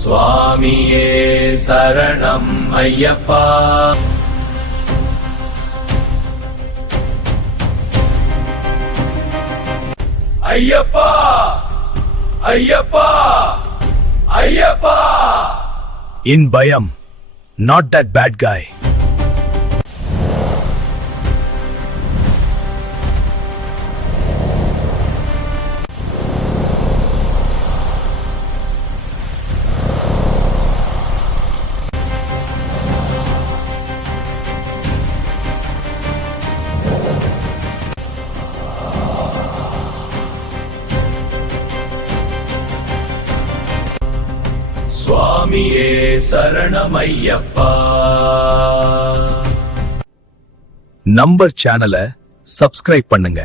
சுவாமியே சரணம் Ayyappa. Ayyappa Ayyappa Ayyappa. In Bayam, not that bad guy. சுவாமியே சரணம் ஐயப்பா. நம்பர் சேனலை சப்ஸ்கிரைப் பண்ணுங்க.